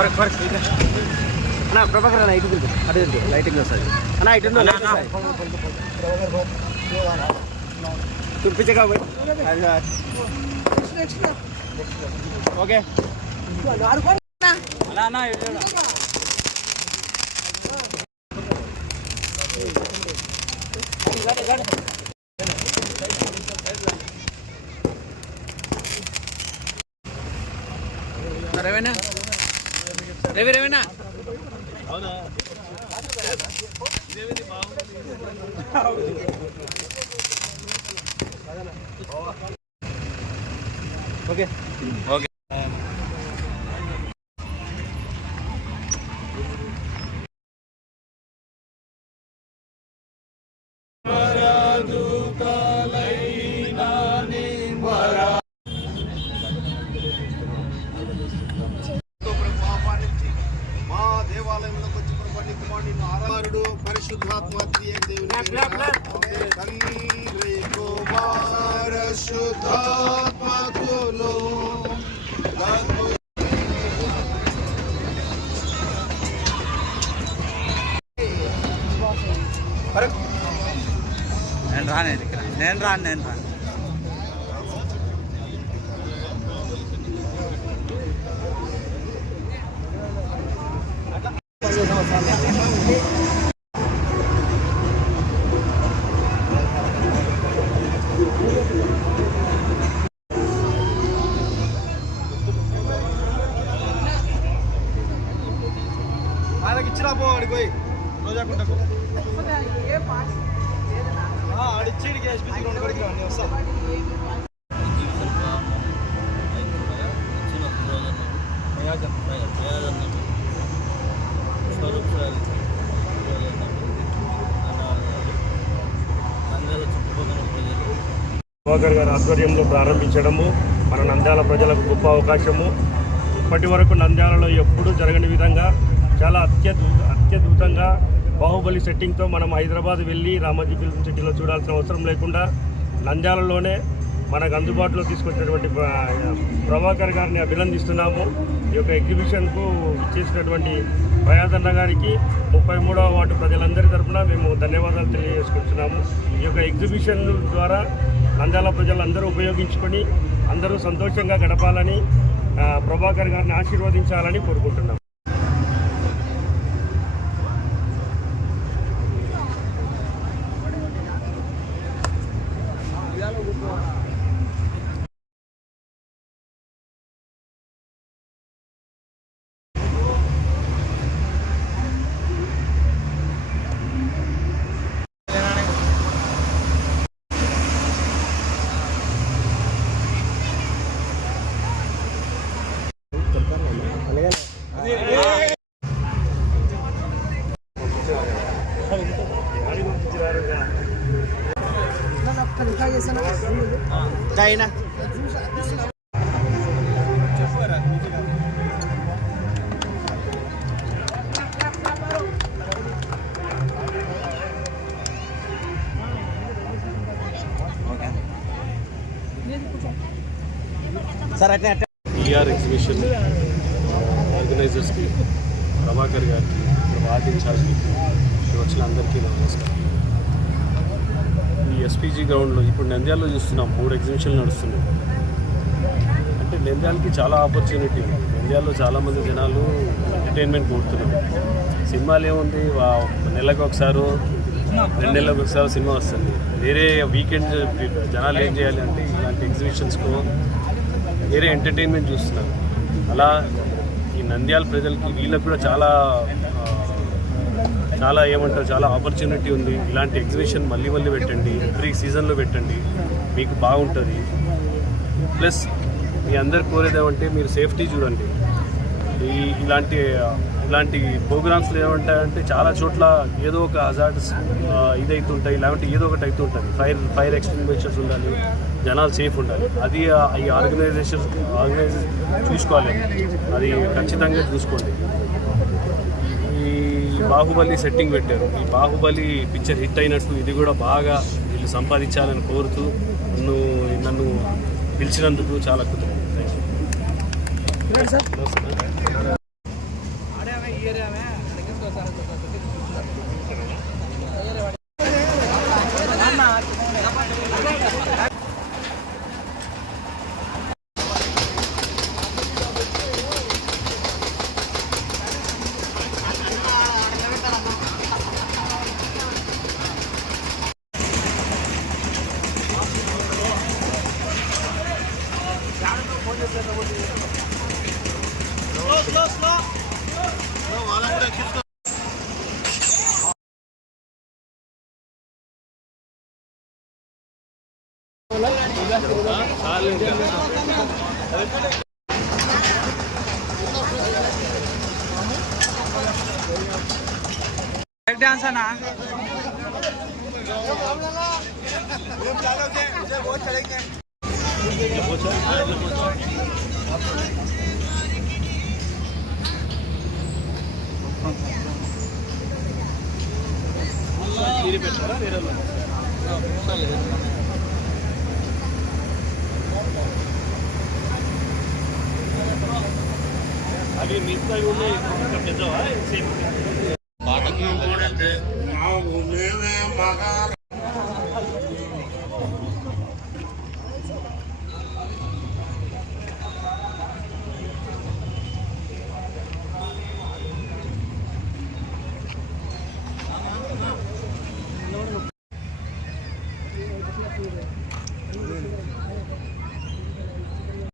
అన్నా ప్రభాకర్ అన్న ఇటు అదే లైటింగ్ వస్తుంది అన్న ఇటు చూపించగా ఓకే రవేనా రవేనా అవునా ఓకే ఓకే పరిశుద్ధాత్మ తండ్రి కుమార శుద్ధాత్మకులు నేను రాను ఇచ్చిరా పో ఆడికి పోయి రోజాకుంటకు ఆడిచ్చేడికి ఎస్పీసీ రెండు కడికి రాని వస్తా ప్రభాకర్ గారి ఆధ్వర్యంలో ప్రారంభించడము మన నంద్యాల ప్రజలకు గొప్ప అవకాశము. ఇప్పటి వరకు నంద్యాలలో ఎప్పుడూ జరగని విధంగా చాలా అత్యద్భుతంగా బాహుబలి సెట్టింగ్తో మనం హైదరాబాద్ వెళ్ళి రామోజీ ఫిల్మ్ సిటీలో చూడాల్సిన అవసరం లేకుండా నంద్యాలలోనే మనకు అందుబాటులో తీసుకొచ్చినటువంటి ప్రభాకర్ గారిని అభినందిస్తున్నాము. ఈ యొక్క ఎగ్జిబిషన్కు ఇచ్చేసినటువంటి ప్రయాసన్న గారికి 33వ వార్డు ప్రజలందరి తరఫున మేము ధన్యవాదాలు తెలియజేసుకుంటున్నాము. ఈ యొక్క ఎగ్జిబిషన్ ద్వారా నంద్యాల ప్రజలందరూ ఉపయోగించుకొని అందరూ సంతోషంగా గడపాలని, ప్రభాకర్ గారిని ఆశీర్వదించాలని కోరుకుంటున్నాం. China. Sir, ఎగ్జిబిషన్ ఆర్గనైజర్స్కి, ప్రభాకర్ గారికి, వార్డ్ ఇన్ఛార్జ్కి, వచ్చిన అందరికీ నమస్కారం. ఈ ఎస్పీజీ గ్రౌండ్లో ఇప్పుడు నంద్యాలలో చూస్తున్నాం 3 ఎగ్జిబిషన్లు నడుస్తున్నాయి. అంటే నంద్యాలకి చాలా ఆపర్చునిటీ. నంద్యాలలో చాలామంది జనాలు ఎంటర్టైన్మెంట్ కోరుతున్నారు. సినిమాలు ఏముంది, నెలకు ఒకసారి 2 నెలలకు ఒకసారి సినిమా వస్తుంది. వేరే వీకెండ్ జనాలు ఏం చేయాలి అంటే ఇలాంటి ఎగ్జిబిషన్స్కు వేరే ఎంటర్టైన్మెంట్ చూస్తున్నారు. అలా ఈ నంద్యాల ప్రజలకి వీళ్ళకి కూడా చాలా ఏమంటారు, చాలా ఆపర్చునిటీ ఉంది. ఇలాంటి ఎగ్జిబిషన్ మళ్ళీ పెట్టండి, ఎవ్రీ సీజన్లో పెట్టండి, మీకు బాగుంటుంది. ప్లస్ మీ అందరు కోరేది ఏమంటే మీరు సేఫ్టీ చూడండి. ఇలాంటి ప్రోగ్రామ్స్లో ఏమంటాయంటే చాలా చోట్ల ఏదో ఒక హజార్డ్స్ ఇదైతుంటాయి, లేదంటే ఏదో ఒకటి అవుతుంటుంది. ఫైర్ ఎక్స్టింగ్విషర్స్ ఉండాలి, జనాలు సేఫ్ ఉండాలి. అది ఈ ఆర్గనైజేషన్ చూసుకోవాలి, అది ఖచ్చితంగా చూసుకోండి. ఈ బాహుబలి సెట్టింగ్ పెట్టారు. ఈ బాహుబలి పిక్చర్ హిట్ అయినట్టు ఇది కూడా బాగా వీళ్ళు సంపాదించాలని కోరుతూ నన్ను పిలిచినందుకు చాలా కృతజ్ఞతలు. డాన్స్ అన్నా అవి మిగతా ఉన్నాయి పెద్దవా పాటలు